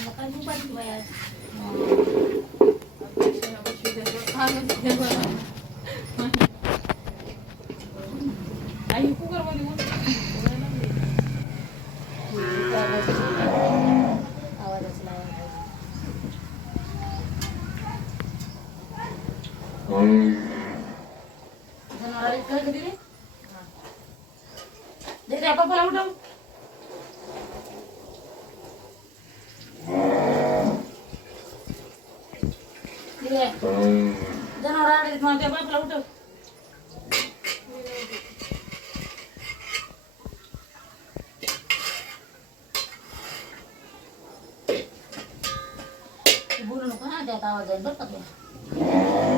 मला काय दुपारी बाया आई कुकरमध्ये आवाजच लावा जनावराला काय कधी रे दे रे पप्पाला उठव जनावर आले मला त्या बापाला उठव तू बोलू नको आवाज आहे बरं का तुला?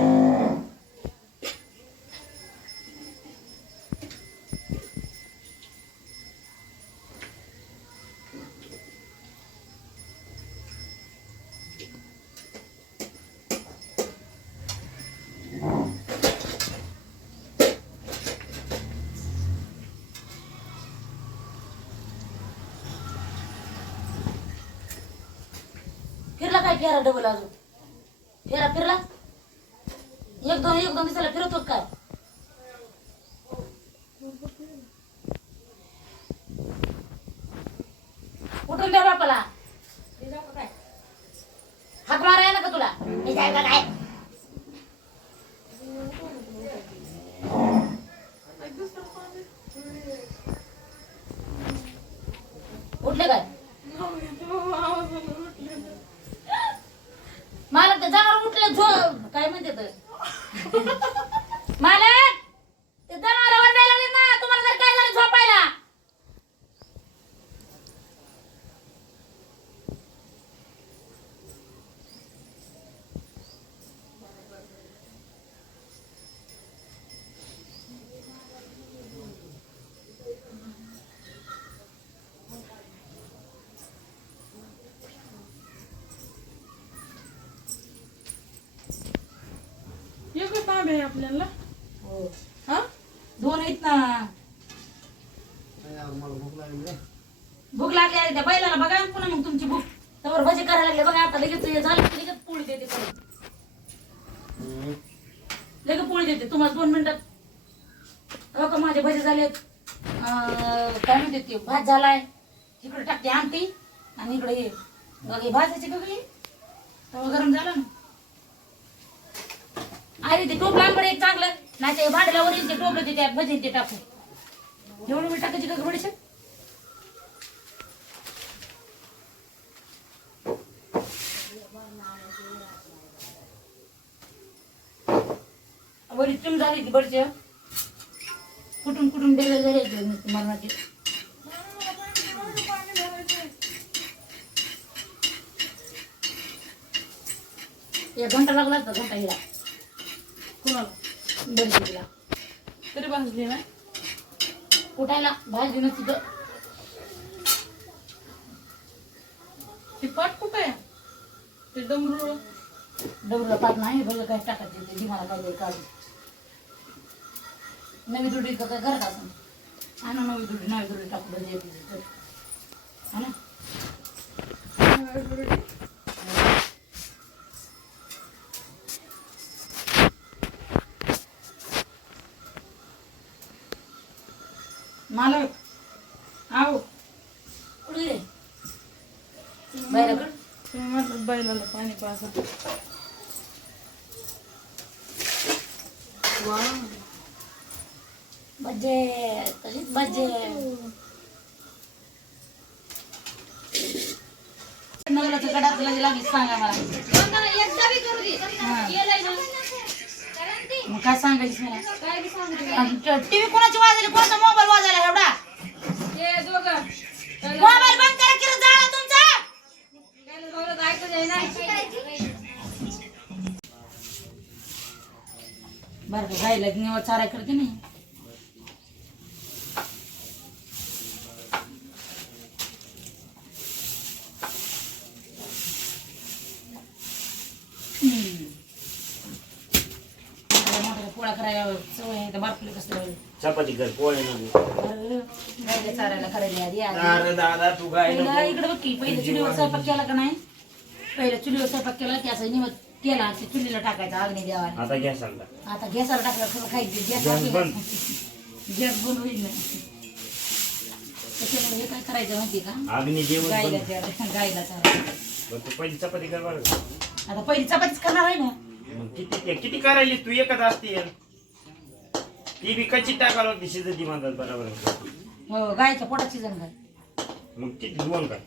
फिरला काय फेरा डबल अजून? फेरा फिरला? एक दोन एक दोन दिवसाला फिरतो का काय? उठून द्या बापाला. हात मारा ना का तुला? मी जाय का काय उठले काय? मालक ते जनावर उठले झो काय म्हणते तर? मालक ते जनावर वरडायला लागले ना तुम्हाला जर काय झालं झोपायला तांबे आहे आपल्याला. हो. हा? दोन आहेत ना. भूक लागली आहे त्या बैलाला बघा ना पुन्हा मग तुमची भूक. त्यावर भजी करायला लागले. बघा आता लगेच हे झालं की लगेच पोळी देते परत. लगेच पोळी देते. तुम्हाला दोन मिनिटात हो का माझे भजी झाले काय म्हणते ते? भात झालाय. इकडे टाकते आमटी आणि इकडे ये बघ हे भाजायची का गं हे? तवा गरम झालं ना. अरे ते टोपला आंबड एक चांगलं नाही ते भांडल्यावर येईल ते टोपलं ते त्यात ते टाकू एवढं मी टाकायची का गडबडीचं वरी चुम झाली ती बडच्या कुठून कुठून दिलं झाले मरणाचे. एक घंटा लागला असता घंटा हिला. कुणाला? तिला तरी भाजली नाही उठायला भाजी न तिथं. ती पाट कुठं आहे? ते डमरू. डबलं पाठ नाही भलं काय टाकायचे ते मला काय काढून. नवी दुडी का काय करत असं ना नवी दुडी नवी दुडी टाकू भजी हा ना? मालक आओ कुठे रे? बाहेर. तुम्ही म्हटलं बैलाला पाणी पाजा. वा. बजे तशीच बजे. नवऱ्याचं गडात लगे लागली सांगा मला. हा. मग काय सांगायचं मला? टीव्ही कोणाची वाजली कोणाचा मोबाईल वाजायला एवढा? मोबाईल बंद करा की रे, जाळा तुमचा? बरं का गायला निवड चाराय करते नाही हम्म. पोळ्या करायला सवय आहे तर कसं चपाती कर पोळे नको. गायला चारायला करायला आधी आधी. अरे दादा तू काय पहिला नको. इकडे बघ की पहिले चुलीवर स्वयंपाक केला का नाही? पहिला चुलीवर स्वयंपाक केला की असं निमत केला चुलीला टाकायचा अग्नी देवाने आता आता गॅसवर टाकलं खायचं गॅस गॅस बंद. गॅस बंद होईल ना. त्याच्यामुळे हे काय करायचं माहिती का? अग्नी जेवण गायला बंद. त्या- गायला चारायचं. बरं, तू पहिली चपाती कर बरं का. आता पहिली चपातीच करणार आहे ना. मग किती किती करायली तू? एकच असते ती बी कच्ची टाकायला होती शिजती म्हणतात बरोबर. हो गायच्या पोटाची जण गाय. मग किती दोन काय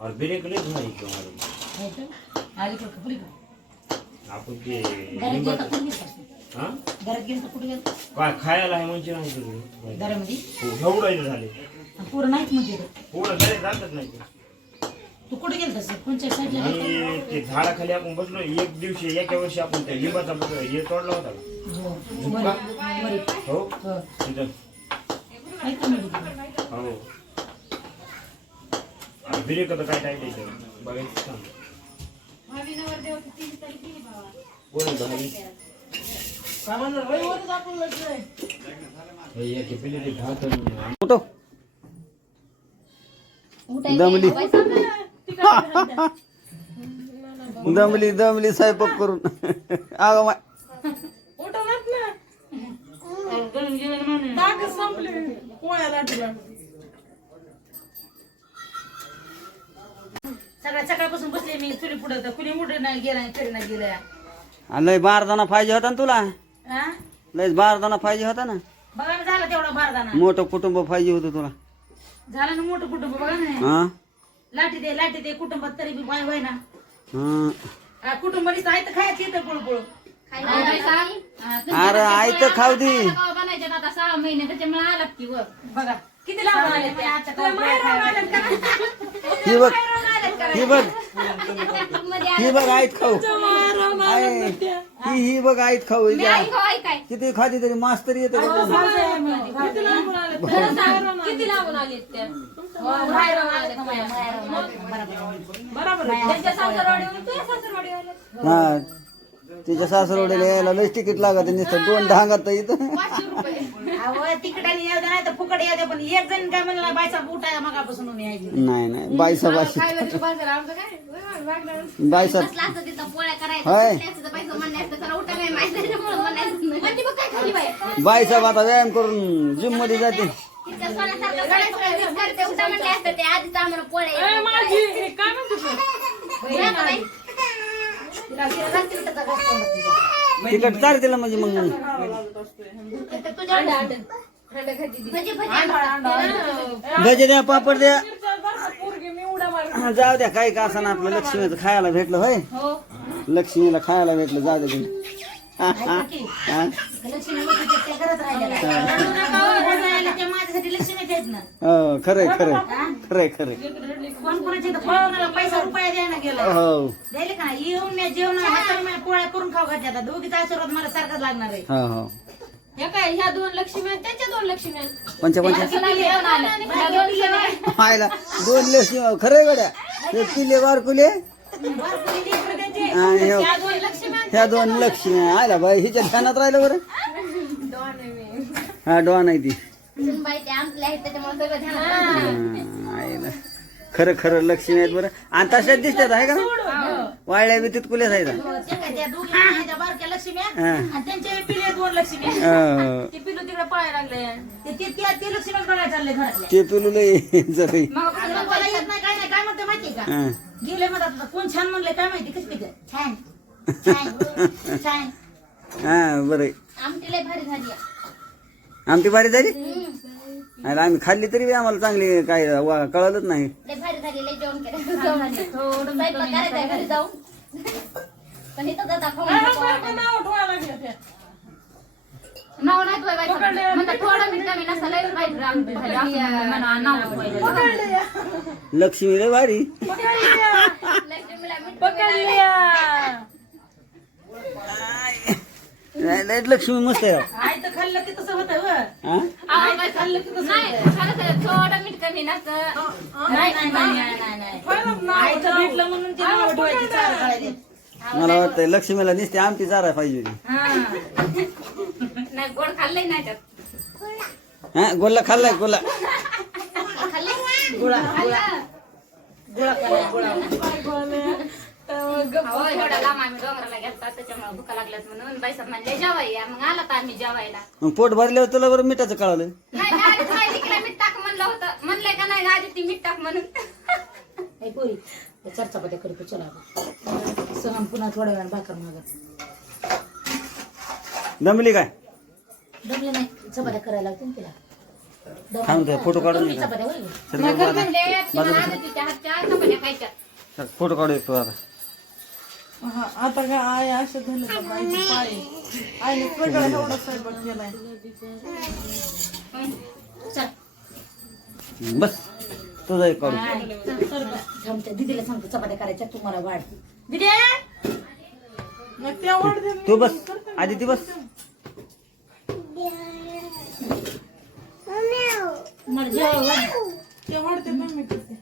और ब्रेक भारी किंवा तर का? पलीकडं आपण ते घरात गेलं तर कुठे गेलं हा? घरात गेलं तर कुठे गेलं? काय खायला आहे म्हणजे नाही घरामध्ये हो, एवढं झाले. आणि पोरं नाहीत म्हणते ते. पोरं घरी जातच नाही ते. तू कुठे गेलं तसं कोणच्या साईडला गेलता? आणि ते झाडाखाली आपण बसलो एक दिवशी एका वर्षी आपण त्या लिंबाचा बुक- हे तोडला होता का? हो. बरं बरं हो. हो. तिथं आणि ब्रेक काय बघायचं रविवारीच आपण हे एक दमली. दमली दमली स्वयंपाक करून. अगं माय उठवणार ना. ताकद संपली. पोळ्या लाटू लागली सगळ्या सकाळपासून बसले मी चुली पुढे. तर कुणी उडे नाही गेला नाही तरी नाही गेल्या. आणि लय बारदाना पाहिजे होता ना तुला? हा लय बारदाना पाहिजे होता ना? बघा ना झालं तेवढा भारदाना मोठं कुटुंब पाहिजे होतं तुला. झालं ना मोठं कुटुंब बघा ना. हा लाठी दे लाठी दे कुटुंबात तरी बी बाय बाय ना हा. आ, कुटुंबाने आहे तर खायचं येतं पुळपुळ अरे आई तर खाऊ दे. बनायच्यात आता सहा महिने त्याच्यामुळे आलात की वर. बघा किती लांब आले ते आजच्या काळात. ही बघ ही बघ. ही बघ आईत खाऊ. आई, ही ही बघ आईत खाऊ. काय? किती खाती तरी मास्तर येते. किती लांबून आले ते. किती लांबून आलेत त्या? हो, हा तिच्या सासरवडीला यायला लयच तिकीट लागत नुसतं दोन ढांगात इथं. तिकिटाने येऊ दे नाही तर फुकट येऊ दे पण एक जण काय म्हणला बायचा बूट आहे मगापासून यायची नाही नाही बाशी असतं तिथं पोळ्या होय. बाईसा आता व्यायाम करून जिममध्ये जाते. तिथं सोन्यासारखं करते उठा म्हणले असतं ते आधीच आम्हाला ए. माझी हे काय म्हणते तू? तिकट चार तिला म्हणजे मग भजी भजी भजे द्या पापड द्या मिरच्या जरा पोरगी मी उड्या मारली. जाऊ द्या काही का असं आपलं लक्ष्मीचं खायला भेटलं होय हो लक्ष्मीला खायला भेटलं जाऊ द्या तुम्ही. हा, हा. हा. लक्ष्मी होती ते- ते करत राहिलेलं आहे. रडू नका हो, आहेत ना. हो खरंय खरंय. खरंय खरंय. कोण कोणाच्या इथं पळवणारा पैसा रुपया द्यायला गेला? हो. द्यायला का नाही? येऊन मी जेवण मी पोळ्या करून खाऊ घातल्या आता. दोघीचा आशीर्वाद मला सारखाच लागणार आहे. हो हो. ह्या काय ह्या दोन लक्ष्मी आहेत त्यांच्या दोन लक्ष्मी आहेत पंचा. पंचा. ह्या दोन लक्ष्मी. पाहायला दोन लक्ष्मी खरंय गड्या. ते किल्ले बारकुले बारकुली लेकरं त्यांची. आणि ह्यो- ह्या दोन लक्ष्मी आहेत. ह्या दोन लक्ष्मी. आल्या बाई हिच्या ध्यानात राहिलं बरं. दोन आहे मी. हा डॉन आहे ती. हा. खरं खरं लक्ष्मी आहेत बरं. आणि तशाच दिसतात आहे का? वाळल्या बी तितकुल्याच आहेत आहेत. हा. आणि त्यांचे पिले दोन लक्ष्मी आहेत. हो. ते पिलू तिकडे पळायला लागले. ते ते ते- ते लक्ष्मीच बघायला चालले घरातले. ते पिलू लय जरी मग मला येत नाही काय नाही काय म्हणते माहिती का? हा. गेले मग आता कोण छान म्हणले काय माहिती कशी पिते? छान. छान. छान. हा बरं. आमटी लय भारी झाली आमची बारी झाली आणि आम्ही खाल्ली तरी बी आम्हाला चांगली काय वा- कळलंच नाही लय भारी झाली लय जेवण केलं जाऊन आली. स्वयंपाक करायचा आहे घरी जाऊन पण इथं जाता खाऊन नको वाटत. नाव ठेवायला लागले त्या. नाव नाही तुझ्या बायकोचं. म्हणतात थोडं मीठ कमी नसतं, लय वाईट आमटी झाली. असं म्हणा, नाव ठेवायचं. लक्ष्मी लय भारी लक्ष्मीला मीठ कमी पकडल्या. लय लय लक्ष्मी मस्त आहे राव. आई तर खाल्लं की तसं होतं व. हा? आहो, बाई, खाल्लं की तसं नाही, खरंच आहे, थोडं मीठ कमी नसतं. नाही नाही नाही नाही नाही नाही आईचं भेटलं म्हणून ती नाव ठेवायची चार खायला. मला वाटतंय लक्ष्मीला नुसती आमटी चाराय पाहिजे होती. हा. नाही, गोड खाल्लंय नाही त्यात. हा गोल्ला खाल्लाय गोल्ला गोळा हो आम्ही डोंगराला गेलता त्याच्यामुळे भुका लागल्यात म्हणून. बाई साहेब म्हणले जेवाय या. मग आला तर आम्ही जेवायला. मग पोट भरल्यावर तुला बरं मिठाचं कळालं. नाही नाही, मीठ टाक म्हणलं होतं. म्हणलंय का नाही आधी ती मीठ टाक म्हणून पोरी त्या पुन्हा थोड्या वेळानं भाकर दमली काय? दमले नाही. चपात्या करायला लागतील तिला. दम- थांब ते फोटो काढून दोन्ही घे. चपात्या होईल चल मग बरं, बाबा. म्हणले तुम्हाला आधी तिच्या हातच्या चपात्या खायच्या. चल, फोटो काढू एक तू आता. हा, आता काय आय असं झालं का बाईची पाय? आईने सगळं एवढा स्वयंपाक केलाय. चल. बस. तुझा एक काढू दिदीला सांगतो चपात्या करायच्या तुम्हाला वाढ. दिदी! मग त्या वाढते तू बस. आधी ती बस. मला जेवायला वाढ. ते वाढते ना मी करते.